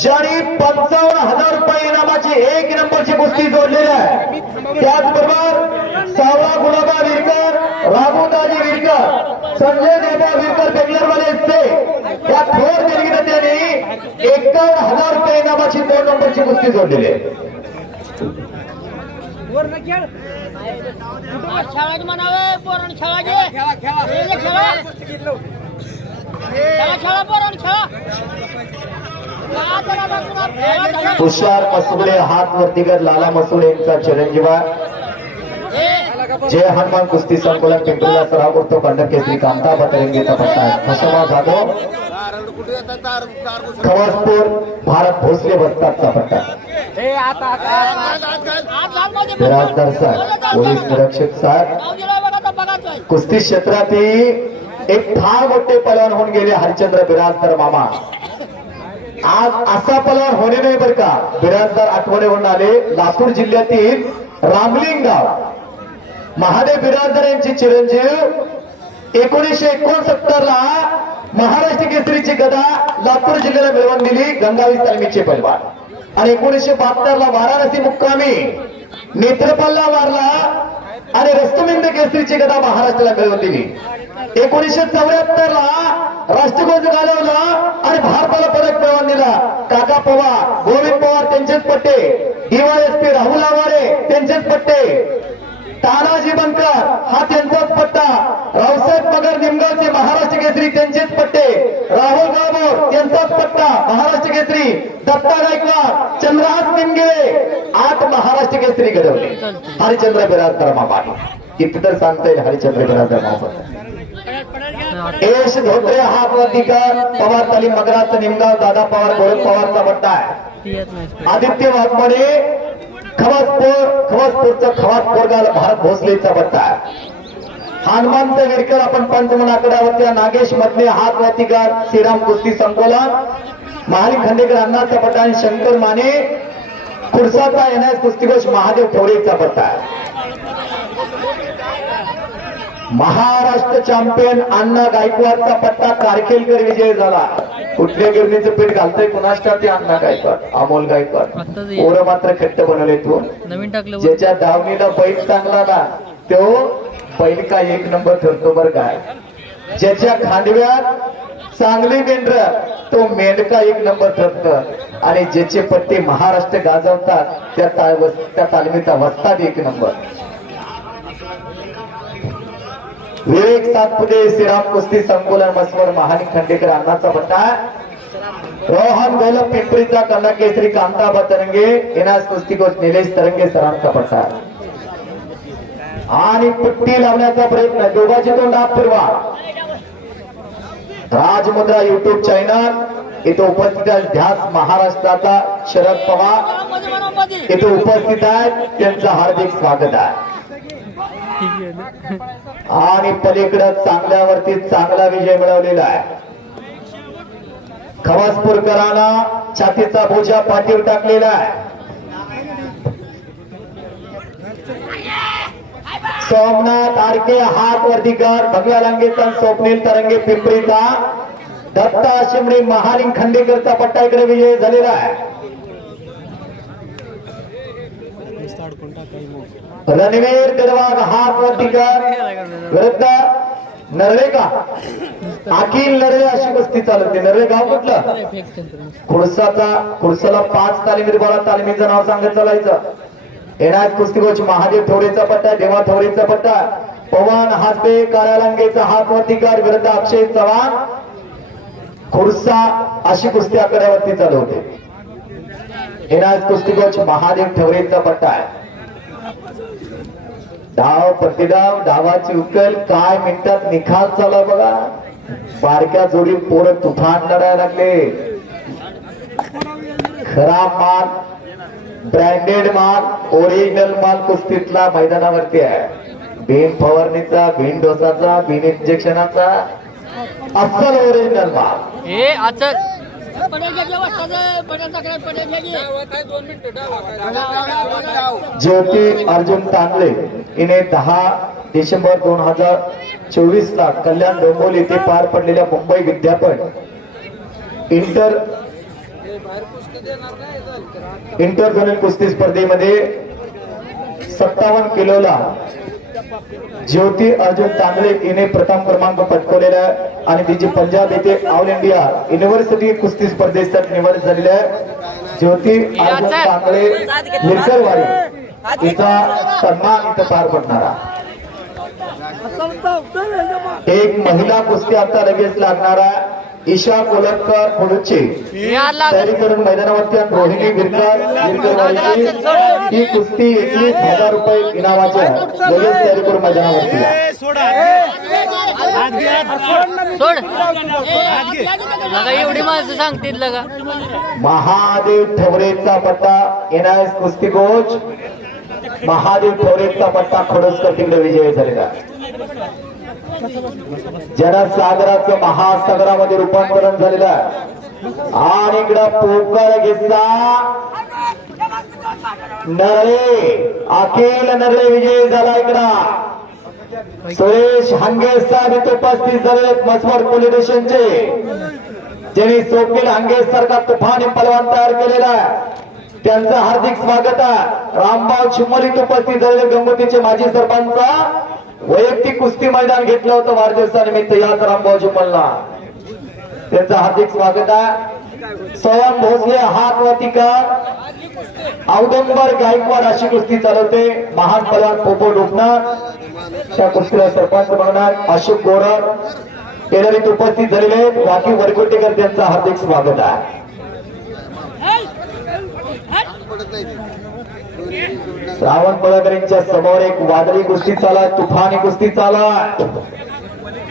ज्यांनी पंचावन्न हजार रुपये इनामाची एक नंबरची कुस्ती जोडलेली आहे. त्याचबरोबर सावळा गुलाबा विरकर राघोदाजी विरकर संजय देवा विरकर बेंगलोरमध्ये असते या थोर देणगीनं त्यांनी एकावन्न हजार रुपये इनामाची दोन नंबरची कुस्ती जोडलेली आहे. खेळायचं म्हणावे? पोरण खेळायचे? जे खेळा खेळा. तुषार मसुडे हात वरती कर लाला मसुडे यांचा चिरंजीवा. जय हनुमान कुस्ती संकुलन पिंपरीला सराव करतो कंडक केसरी कामता पतरंगीचा पट्टा. आहे खशमा जाधव. खवासपूर भारत भोसले बस्तादचा पट्टा. हात घाल बिराजदार साहेब पोलीस निरीक्षक सर कुस्ती क्षेत्रातील एक फार मोठे पलवान होऊन गेले हरिश्चंद्र बिराजदार मामा. आज असा पलवान होणे नाही बरं का. बिराजदार आठवड्यावरून आले. लातूर जिल्ह्यातील रामलिंग गाव. महादेव बिराजदार यांचे चिरंजीव एकोणीसशे एकोणसत्तर ला महाराष्ट्र केसरीची गदा लातूर जिल्ह्याला मिळवून दिली. गंगावीस तालमीचे पलवान. आणि एकोणीसशे बहात्तर ला वाराणसी मुक्कामी नेत्रपल्ला मारला आणि रस्तुमिंद केसरीची गदा महाराष्ट्राला मिळवून दिली एकोणीसशे चौऱ्याहत्तर ला राष्ट्रध्वज घालवला आणि भारताला पदक मिळवून दिला. काका पवार गोविंद पवार त्यांचेच पट्टे. डीवायएसपी राहुल आवारे त्यांचेच पट्टे. तानाजी बनकर हा त्यांचाच पट्टा. रावसाहेब पगार निमगावचे महाराष्ट्र केसरी त्यांचेच पट्टे. राहुल गावोर यांचाच पट्टा महाराष्ट्र केसरी. दत्ता गायकवाड चंद्रहास निमगिरे आठ महाराष्ट्र केसरी घडवले. हरिचंद्र बिराजदार मामा किती तर सांगता येईल हरिचंद्र बिराजदार मामा यश धोत्रे हा प्रतिकार पवार तालीम मगराचं निमगाव दादा पवार गोरख पवारचा पट्टा आहे. आदित्य वाघमडे खवासपूर खवासपूरचा खवास पोरगाल भारत भोसलेचा पट्टा हनुमंत गिरकर आपण पंचमन आकड्यावरच्या नागेश मधले हात वातिकार श्रीराम कुस्ती संकोला महाली खंडेकर अण्णाचा पट्टा आणि शंकर माने खुर्साचा येण्यास कुस्तीघोष महादेव ठोरेचा पट्टा आहे. महाराष्ट्र चॅम्पियन अण्णा गायकवाडचा पट्टा कारखेलकर विजय झाला. कुठल्या गिरणीचं पीठ घालतोय कुणाष्टा ते अण्णा गायकवाड अमोल गायकवाड. पोरं मात्र खट्ट बनवले तू नवीन टाकलं. ज्याच्या दावणीला बैल चांगला ना तो बैल का एक नंबर ठरतो बर काय ज्याच्या खांडव्यात चांगली मेंढर तो मेंढका एक नंबर ठरत? आणि ज्याचे पट्टे महाराष्ट्र गाजवतात त्या तालमीचा वस्ताद एक नंबर. विवेक सातपुते श्रीराम कुस्ती संकुलन मस्वर महानी खंडेकर अण्णाचा पट्टा रोहन गोलप पिंपरीचा कन्ना केसरी कांताबा तरंगे येणास कुस्ती कोच निलेश तरंगे सरांचा पट्टा आणि पट्टी लावण्याचा प्रयत्न दोघाची तोंड हात फिरवा. राजमुद्रा युट्यूब चॅनल इथे उपस्थित आहे ध्यास महाराष्ट्राचा शरद पवार. मध्ये इथे उपस्थित आहेत त्यांचं हार्दिक स्वागत आहे. आणि पलीकडे चांगल्यावरती चांगला विजय मिळवलेला आहे. खवासपूरकरांना छातीचा बोजा पाठीवर टाकलेला आहे. सोमनाथ आरके हात वर्धीकर भगव्या लांगेचा स्वप्नील तरंगे पिंपरीचा. दत्ता शिमडी महालिंग खंडेकरचा पट्टा इकडे विजय झालेला आहे. रणवीर गडवाग हात वर्धीकर विरुद्ध नरळेगा अखिल नरळे अशी कुस्ती चालवते नरळे गाव कुठलं? खुडसाचा खुडसाला पाच तालिमीत बोला तालिमीचं नाव सांगत चालायचं. येणार कुस्ती कोच महादेव थोडेचा पट्टा देवा थोडेचा पट्टा. पवन हासबे कारालंगेचा हात वर्तीकार विरुद्ध अक्षय चव्हाण. खुर्सा अशी कुस्ती आकड्यावरती चालवते येणार कुस्ती कोच महादेव ठवरेचा पट्टा आहे. धाव प्रतिधाव धावाची उकल काय मिनिटात निखाल चालू बघा. बारक्या जोडी पोरं तुफान लढायला लागले. खराब माल ब्रँडेड माल ओरिजिनल माल कुस्तीतला मैदानावरती आहे. बिन फवारणीचा बिन डोसाचा बिन इंजेक्शनाचा अस्सल ओरिजिनल माल. ए आचल अर्जुन तांबळे हिने दहा डिसेंबर दोन हजार चोवीस ला कल्याण डोंबोली येथे पार पडलेल्या मुंबई विद्यापीठ इंटर इंटर झोनल कुस्ती स्पर्धेमध्ये सत्तावन्न किलोला ज्योती अर्जुन तांदळे हिने प्रथम क्रमांक पटकवलेला आहे. आणि तिची पंजाब येथे ऑल इंडिया युनिव्हर्सिटी कुस्ती स्पर्धेसाठी निवड झालेली आहे. ज्योती अर्जुन तांदळे विरकरवाडी तिचा सन्मान इथं पार पडणारा. एक महिला कुस्ती आता लगेच लागणारा ईशा कोलतकर पुढचे. तयारी करून मैदानावरती आणि रोहिणी विरकर विरकरवाडीची ही कुस्ती एकवीस हजार रुपये इनामाच्या लगेच तयारी करून मैदानावरती एवढी माणसं सांगतील लगा. महादेव ठवरेचा पट्टा एनआयएस कुस्ती कोच. महादेव ठवरेचा पट्टा खडोसकर तिकडे विजय झालेला. जरा सागराचं महासागरामध्ये रूपांतरण झालेलं आहे. आणि इकडं पोकळ घेतला नरळे अखिल नरळे विजय झाला इकडा. सुरेश हंगे साहेब इथे उपस्थित झालेले आहेत मसवड पोलीस स्टेशनचे. ज्यांनी सोपील हंगे सारखा तुफानी पलवान तयार केलेला आहे. त्यांचं हार्दिक स्वागत आहे. रामभाऊ चिमोलीत उपस्थित झालेले गंगोतीचे माजी सरपंच वैयक्तिक कुस्ती मैदान घेतलं होतं वाढदिवसानिमित्त याच रामभाऊ चिमलला त्यांचं हार्दिक स्वागत आहे. स्वयं भोसले हात वतिकार औदंबर गायकवाड अशी कुस्ती चालवते. महान पलवान पोपो डोकणार त्या कुस्तीला सरपंच बनवणार अशोक गोरड. केलरीत उपस्थित झालेले बाकी राखी वरकुटेकर त्यांचं हार्दिक स्वागत आहे. श्रावण पळकरेंच्या समोर एक वादळी कुस्ती चाला तुफानी कुस्ती चाला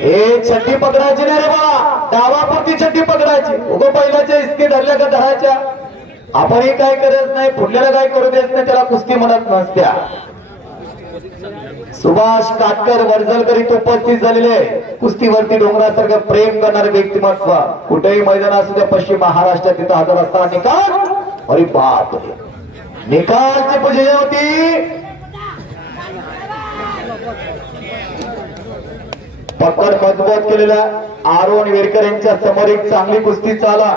ए छट्टी पकडायची नाही रे बा. डावापुरती छट्टी पकडायची. उगो पहिल्याच्या इतके धरल्या का धरायच्या? आपणही काय करत नाही पुढल्याला काय करू देत नाही त्याला कुस्ती म्हणत नसत्या. सुभाष काटकर वर्जलकर इथे उपस्थित झालेले. कुस्तीवरती डोंगरासारखं प्रेम करणारे व्यक्तिमत्व. कुठेही मैदान असू द्या पश्चिम महाराष्ट्रात तिथं हजर असताना निकाल. अरे बाप रे. निकालची पूजा होती. पकड मजबूत केलेला आरोन वेरकर यांच्या समोर एक चांगली कुस्ती चाला.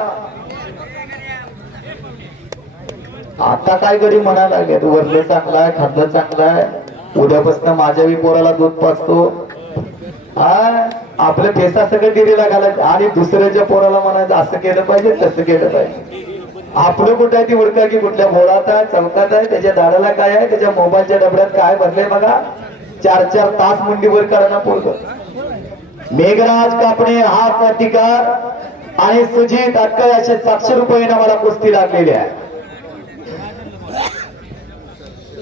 आता काय गडी म्हणायला लागले? तू वरलं चांगला आहे खाल्लं चांगलं आहे. उद्यापासून माझ्या बी पोराला दूध पाचतो हा? आपल्या फेसा सगळं डिरीला घालायचं. आणि दुसऱ्याच्या पोराला म्हणायचं असं केलं पाहिजे तसं केलं पाहिजे. आपलं कुठं आहे ती उडका की कुठल्या बोळात आहे चौकात आहे त्याच्या दाडाला काय आहे त्याच्या मोबाईलच्या डबड्यात काय भरले बघा. चार चार तास मुंडीवर करणं पोरग. मेघराज कापणे हा प्रतिकार आणि सुजित अक्कल असे सातशे रुपये मला कुस्ती लागलेली आहे.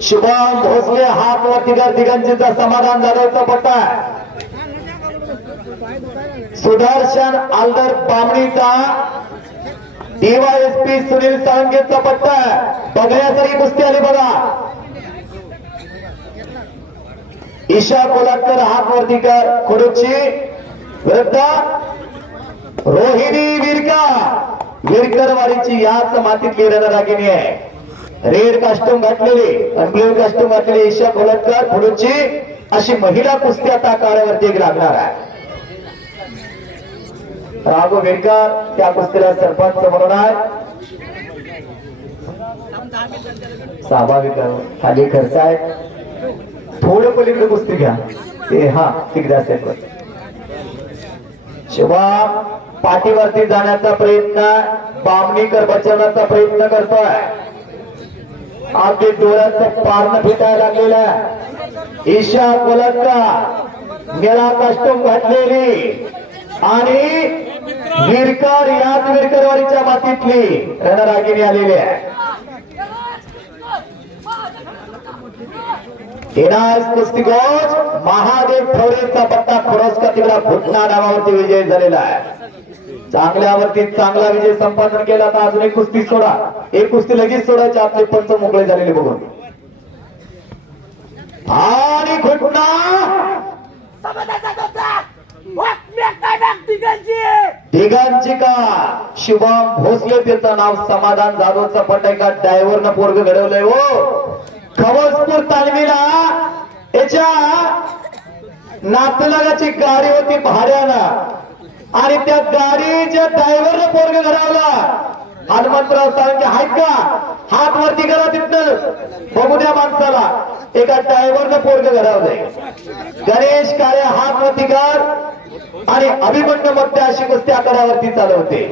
शुभम भोसले हा प्रतिकार तिघांचीचा समाधान झाल्याचा पट्टा आहे. सुदर्शन आलदर बामणीचा डीवायएसपी सुनील साळंगेचा पट्टा बघण्यासाठी कुस्ती आली बघा. ईशा कोलाटकर हात वर्तीकर खुडूची विरुद्ध रोहिणी विरका. विरकरवाडीची याच मातीतली रणरागिणी आहे. रेड कास्टम घातलेली ब्ल्यू कास्ट्यूम घातलेली ईशा कोलटकर पुढची अशी महिला कुस्ती आता काळावरती एक लागणार आहे. राघव विरकर त्या कुस्तीला सरपंच म्हणून आहे. स्वाभाविक आहे. खाली खर्च आहे. थोडं पलीकडे कुस्ती घ्या. ते हा तिकडे असेल शिवा पाठीवरती जाण्याचा प्रयत्न बामणीकर बचावण्याचा प्रयत्न करतोय. आपले डोळ्याचं पारण फिटायला लागलेलं आहे. ईशा कोलटका निळा कष्टम घातलेली. आणि गिरकर याच विरकरवाडीच्या मातीतली रणरागिणी आलेली आहे. येणार कुस्तीकोच महादेव ठवरेचा पट्टा खडोसका तिकडा घुटना नावावरती विजय झालेला आहे. चांगल्यावरती चांगला विजय संपादन केला तर अजून एक कुस्ती सोडा. एक कुस्ती लगेच सोडायची आपले पंच मोकळे झालेले बघून. आणि घुटना! तिघांची का? शुभम भोसले तिचं नाव समाधान जाधवचा पट आहे का? ड्रायव्हरनं पोरग घडवलंय हो. खवसपूर तालमीला याच्या नातलगाची गाडी होती भाड्यानं. आणि त्या गाडीच्या ड्रायव्हरनं पोरग घडवलं हनुमंतराव साळंगे आहेत का हात वरती करा तिथं बघू द्या माणसाला. एका ड्रायव्हरनं पोरग घडवलंय गणेश काळे हात वरती कर. आणि अभिमन्यमध्ये अशी कुस्ती आकड्यावरती चालवते.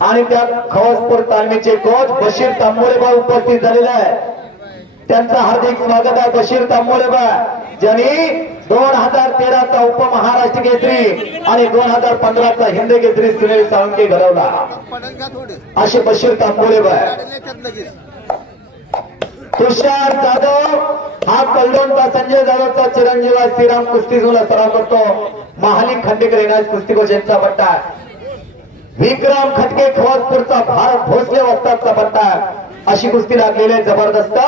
आणि त्या खवसपूर तालमीचे कोच बशीर तांबोलेबा उपस्थित झालेला आहे. त्यांचं हार्दिक स्वागत आहे बशीर तांबोलेबा ज्यांनी दोन हजार तेराचा उपमहाराष्ट्र केसरी आणि दोन हजार पंधराचा हिंद केसरी सुनील साळुंके घडवला. असे बशीर तांबोळेबा त्यात तुषार जाधव हा कल्लोणचा संजय जाधवचा चिरंजीवा श्रीराम कुस्ती झुला सराव करतो. महाली खंडेकर येणार कुस्ती कोच यांचा पट्टा. विक्रम खटके खवसपूरचा भारत भोसले वस्तादचा पट्टा. अशी कुस्ती लागलेली आहे जबरदस्त.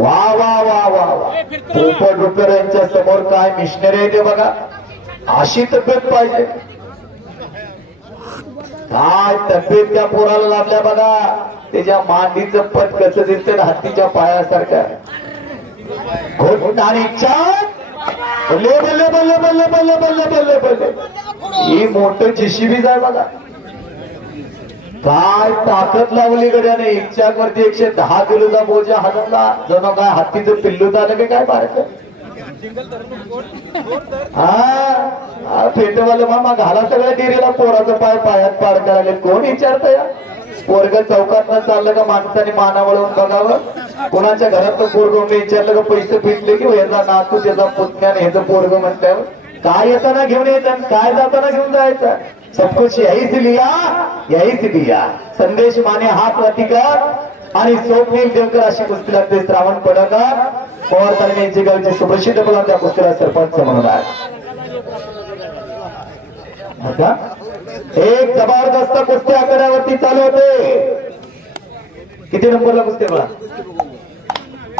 वा वा वा वा पोपट डुक्कर यांच्या समोर काय मिशनरी आहे ते बघा. अशी तब्येत पाहिजे. काय तब्येत त्या पोराला लागल्या बघा. त्याच्या मांडीच पट कस दिसत हत्तीच्या पायासारख्या आणि बल्ले बल्ले बल्ले बल्ले बल्ले बल्ले बल्ले. ही मोठ जेसीबी जाय बघा. काय ताकद लावली गड्याने एकच्या वरती एकशे दहा किलोचा बोजा हलवला जणू काय हत्तीचं पिल्लू झालं की काय पाहायचं हा? फेटेवाले मामा घाला सगळ्या डेरीला पोराचं पाय पायात पाड करायला. कोण विचारत या पोरग चौकात चाललं का माणसाने माना वळवून बघावं? कोणाच्या घरात तो पोरग विचारलं का पैसे फिटले की हो, याचा नातू त्याचा पुतण्या ह्याचं पोरग म्हटल्यावर काय येताना घेऊन येतात काय जाताना घेऊन जायचं? सब कुछ यही से लिया यही से दिया। संदेश माने हात वरती आणि स्वप्नील देवकर अशी कुस्ती लागते श्रावण पडकर पवार तालमीचे गावचे सुप्रसिद्ध बोला त्या कुस्तीला सरपंच म्हणून आहे आता एक जबरदस्त कुस्ती आकड्यावरती चालू होते. किती नंबरला कुस्ती बघा?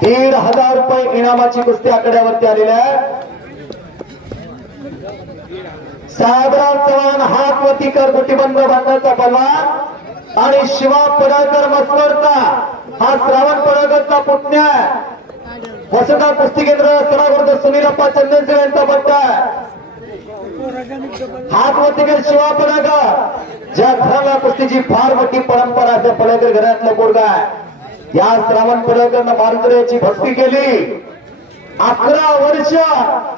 दीड हजार रुपये इनामाची कुस्ती आकड्यावरती आलेल्या आहे. साहेबराव चव्हाण हात वरती कर गुटीबंद बांधाचा पलवान आणि शिवा पडाळकर मस्करचा हा श्रावण पडाळकरचा पुतण्या. वसंता कुस्ती केंद्र सरागुरुद सुनीलप्पा चंदनसिंह यांचा पट्टा आहे. हात शिवा पडाळकर. ज्या घराला कुस्तीची फार मोठी परंपरा त्या पडाळकर घरातला पोरगा या श्रावण पडाळकरनं मारुतीची भक्ती केली. अकरा वर्ष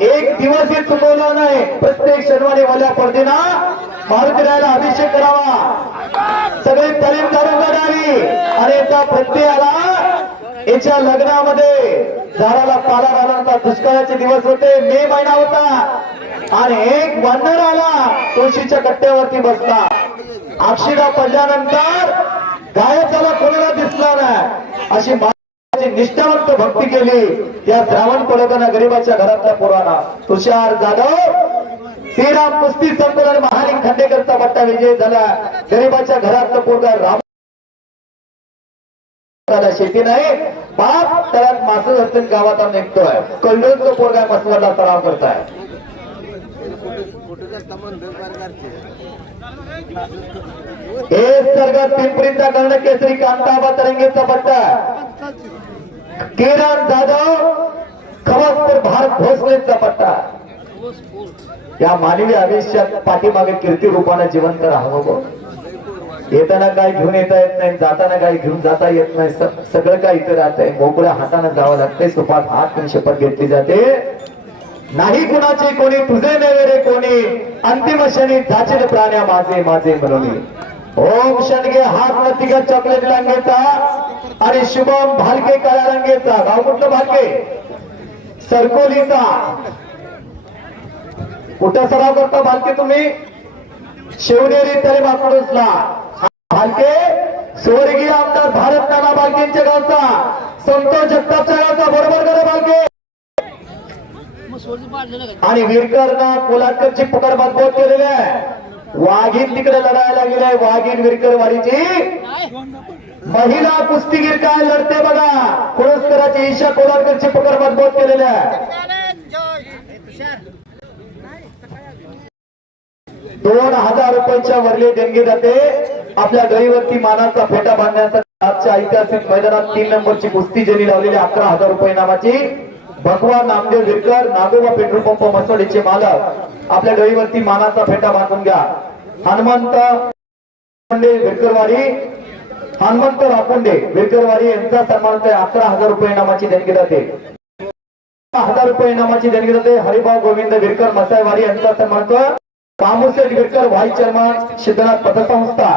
एक दिवसही चुकवला नाही. प्रत्येक शनिवारी वाल्या पडदेना महाविद्यालयाला अभिषेक करावा. सगळी तालीम काढून आणि एका प्रत्येकाला याच्या लग्नामध्ये झाडाला पाला घालण्याचा दुष्काळाचे दिवस होते मे महिना होता. आणि एक वानर आला तुळशीच्या कट्ट्यावरती बसला. अक्षिरा पडल्यानंतर गायकाला कोणाला दिसला नाही. अशी ची निष्ठावंत भक्ती केली. त्या श्रावण पडताना गरीबाच्या घरातल्या पोरांना तुषार जाधव श्रीराम कुस्ती संकलन महालिंग खांडेकरचा पट्टा विजय झाला. गरीबाच्या घरातलं पोरगा राम शेती नाही. बाप त्याला मासं असतील गावात आम्ही निघतोय. कल्लोळचं पोरगा मसवडला सराव करताय. हे सर्ग पिंपरीचा कर्ण केसरी कांताबा तरंगीचा पट्टा. केदार जाधव खवसपूर भारत भोसलेचा पट्टा. या मानवी आयुष्यात पाठीमागे कीर्ती रूपाने जिवंत राहावं बघ. येताना काय घेऊन येता येत नाही जाताना काय घेऊन जाता येत नाही सगळं काय इथं राहत आहे मोकळ्या हाताने जावं लागतंय सुपात हात पण शपथ घेतली जाते. नाही कुणाचे कोणी तुझे नव्हे रे कोणी. अंतिम क्षणी जाचे प्राण्या माझे माझे म्हणून. ओम शनगे हात नतिका चॉकलेट लांगेचा आणि शुभम भालके काळ्या रंगेचा. गाव कुठलं भालके? सरकोलीचा. कुठं सराव करता भालके तुम्ही? शिवनेरी तरी माकडूसला. भालके स्वर्गीय आमदार भारत नाना बालकेंच्या गावचा. संतोष जगतापच्या गावचा. बरोबर करा भालके? ना आणि विरकरनं कोल्हाटकरची पकड मजबूत केलेली आहे. वाघीण तिकडे लढायला गेलाय वाघीण विरकर वाडीची महिला कुस्तीगीर काय लढते बघा. पुरस्काराची ईशा कोलारकरची पकड मजबूत केलेली आहे. दोन हजार रुपयांच्या वरले देणगी जाते. आपल्या गळीवरती मानाचा फेटा बांधण्यासाठी आजच्या ऐतिहासिक मैदानात तीन नंबरची कुस्ती ज्यांनी लावलेली अकरा हजार रुपये नामाची भगवान नामदेव विरकर नागोबा पेट्रोल पंप मसोडीचे मालक. आपल्या गळीवरती मानाचा फेटा बांधून घ्या. हनुमंत राकोंडे विरकरवाडी हनुमंत राखोंडे विरकरवाडी यांचा सन्मान अकरा हजार रुपये इनामाची देणगी जाते हजार रुपये इनामाची देणगी जाते हरिभाऊ गोविंद विरकर मसायवाडी यांचा सन्मान होतोय कामुसेठ विरकर व्हाईस चेअरमन सिद्धनाथ पतसंस्था.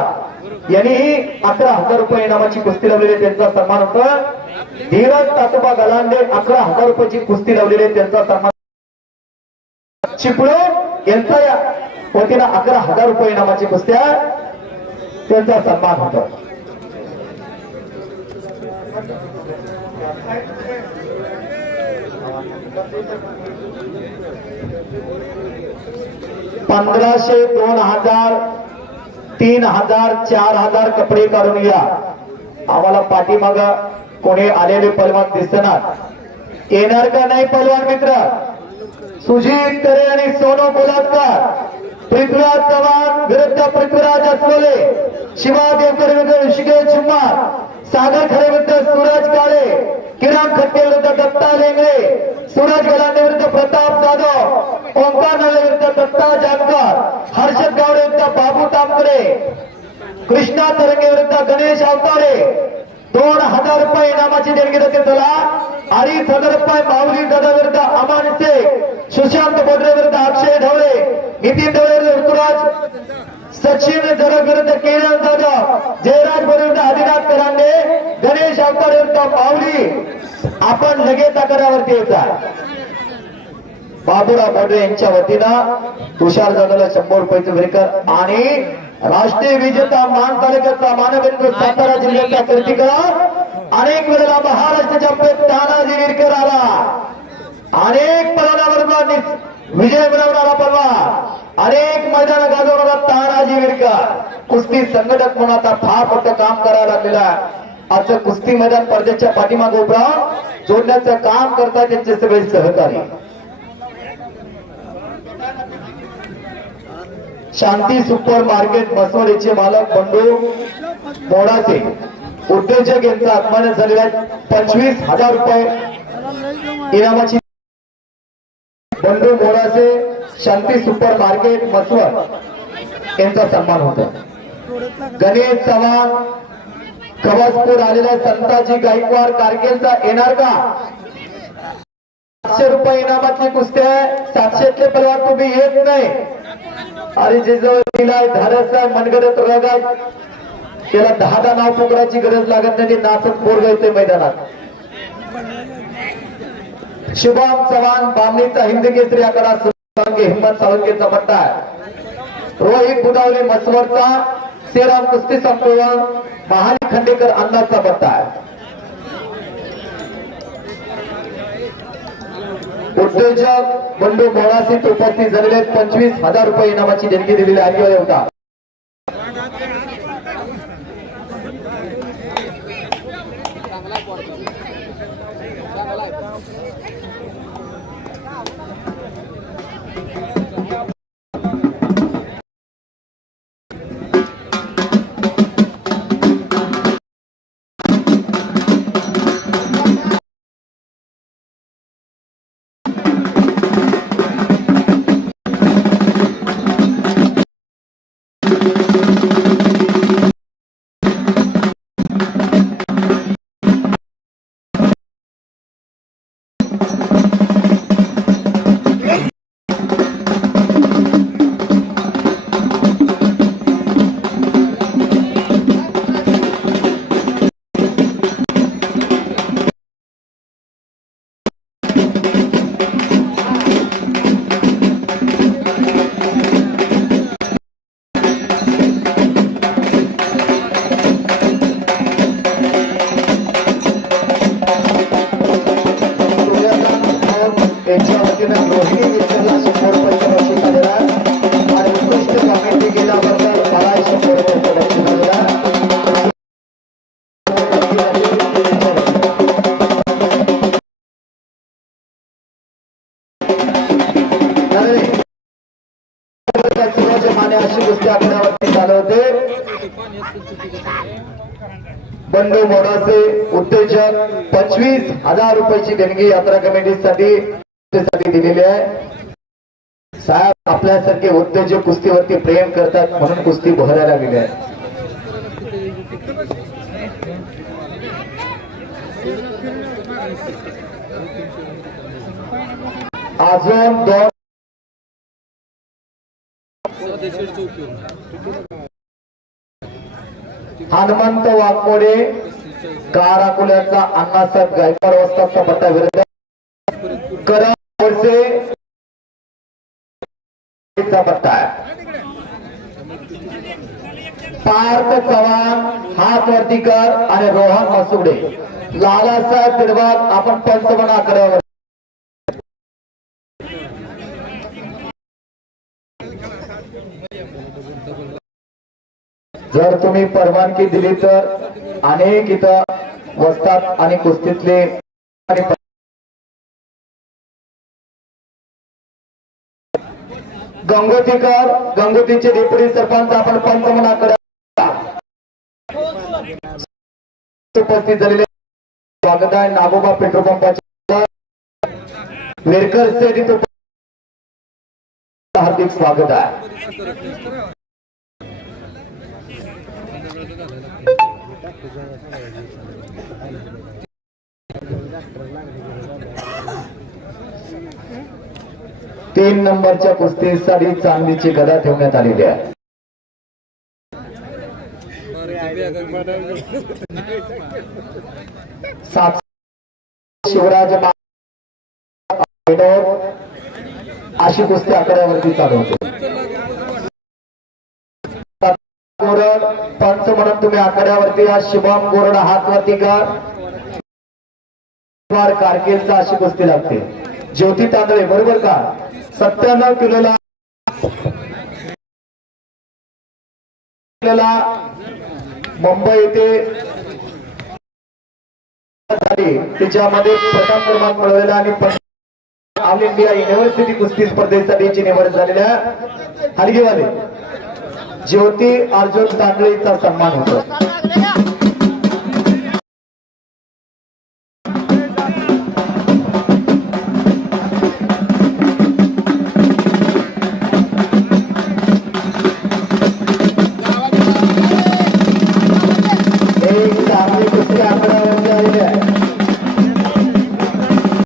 यांनीही अकरा हजार रुपये इनामाची कुस्ती लावलेली आहे, त्यांचा सन्मान होतोय धीरज तातोबा गलांडे अकरा हजार रुपयाची कुस्ती लावलेली आहे, त्यांचा सन्मान चिपळे यांचा या वतीनं अकरा हजार रुपये इनामाची कुस्त्या त्यांचा सन्मान होतो. पंधराशे दोन हजार तीन हजार चार हजार कपडे काढून घ्या आम्हाला पाठीमाग कोणी आलेले पलवान दिसणार येणार का नाही पलवान मित्र? सुजित करे आणि सोनू पोलादकर पृथ्वीराज चव्हाण विरुद्ध पृथ्वीराज अस्वले. शिवा देवकर विरुद्ध ऋषिकेश चुम्मार सागर खरे विरुद्ध सूरज काळे. किरण खट्टे विरुद्ध दत्ता लेंगळे सूरज गलांडे विरुद्ध प्रताप जाधव. ओंकार नळे विरुद्ध दत्ता जानकर. हर्षद गावडे विरुद्ध बाबू तांबरे. कृष्णा तरंगे विरुद्ध गणेश अवतारे. दोन हजार रुपये इनामाची देणगी देते चला अडीच हजार रुपये माऊली दादा अमान शेख सुशांत बोडरे विरुद्ध अक्षय ढवळे नितीन ढवळे ऋतुराज सचिन जरग विरुद्ध केरळ जाधव जयराज विरुद्ध आदिनाथ करांडे गणेश अवतार विरुद्ध माऊली. आपण लगेच आकड्यावरती यायचा बाबुराव मोडरे यांच्या वतीनं तुषार जाधवला शंभर रुपयाचं विरकर आणि राष्ट्रीय विजेता मान तालुक्याचा मानवेंद्र सातारा जिल्ह्याचा अनेक वेळेला महाराष्ट्राच्या तानाजी विरकर आला. अनेक पलवानावर विजय मिळवणारा परवा अनेक मैदान गाजवणारा तानाजी विरकर. कुस्ती संघटक म्हणून आता फार मोठं काम करायला लागलेलं आहे. आजचं कुस्ती मैदान पडद्याच्या पाठीमागे उभरा जोडण्याचं काम करतात त्यांचे सगळे सहकारी. शांती सुपर मार्केट बसवलेचे मालक बंडू मोडासे. उद्योजक यांचा अपमान झालेला पंचवीस हजार रुपये. इनामाची बंडू मोरासे शांती सुपर मार्केट मसवड यांचा सन्मान होतो. गणेश चव्हाण खवासपूर आलेल्या संताजी गायकवाड कारगिलचा येणार का? सातशे रुपये इनामातली कुस्ती आहे. सातशेतले परिवार तुम्ही येत नाही. अरे जे दिलाय धारस आहे मनगडत रग आहे. त्याला दहा दहा नाव पुकराची गरज लागत नाही नाचत पोर येते मैदानात. शुभम चव्हाण बामणीचा हिंद केसरी आकडा साळुंके हिंमत सावंगेचा पट्टा आहे. रोहित बुदावले मसवरचा सेराम कुस्ती संपवण महाली खंडेकर अन्नाचा पट्टा आहे. उद्योजक बंडू मोळासीत उपस्थित झालेले पंचवीस हजार रुपये इनामाची देणगी दिलेली आहे होता बंडू मोडाचे उत्तेजक पंचवीस हजार रुपयाची देणगी यात्रा कमिटीसाठी दिलेली आहे. साहेब आपल्यासारखे उद्योजक कुस्तीवरती प्रेम करतात म्हणून कुस्ती बहरायला गेली आहे. अजून दोन हनुमंत वाघमोडे काराकुल्याचा अण्णासाहेब गायकवाड वस्ताचा पट्टा विरुद्ध करण पट्टा आहे. पार्थ चव्हाण हात वर्तीकर आणि रोहन मसुगडे. लालासाहेब तिडवाद आपण पंचमना करावर जर तुम्ही परवानगी दिली तर अनेक इथं वस्तात आणि कुस्तीतले गंगोतीकर गंगोतीचे डेप्युटी सरपंच आपण पंचमना करा उपस्थित झालेले स्वागत आहे. नागोबा पेट्रोल पंपाचे वेरकर हार्दिक स्वागत आहे. तीन नंबरच्या कुस्तीसाठी चांदीची गदा ठेवण्यात आलेली आहे. सात शिवराज अशी कुस्ती आकड्यावरती चालू होते. गोरड पंच म्हणून तुम्ही आकड्यावरती या शुभम गोरड हातवरती कर कारकिर्दचा अशी कुस्ती लागते. ज्योती तांदळे बरोबर का? सत्त्याण्णव किलोला आपल्याला मुंबई येथे झाली. तिच्यामध्ये प्रथम क्रमांक मिळवलेला आणि ऑल इंडिया युनिव्हर्सिटी कुस्ती स्पर्धेसाठीची निवड झालेल्या हलगीवाले ज्योती अर्जुन तांदळेचा सन्मान होतो.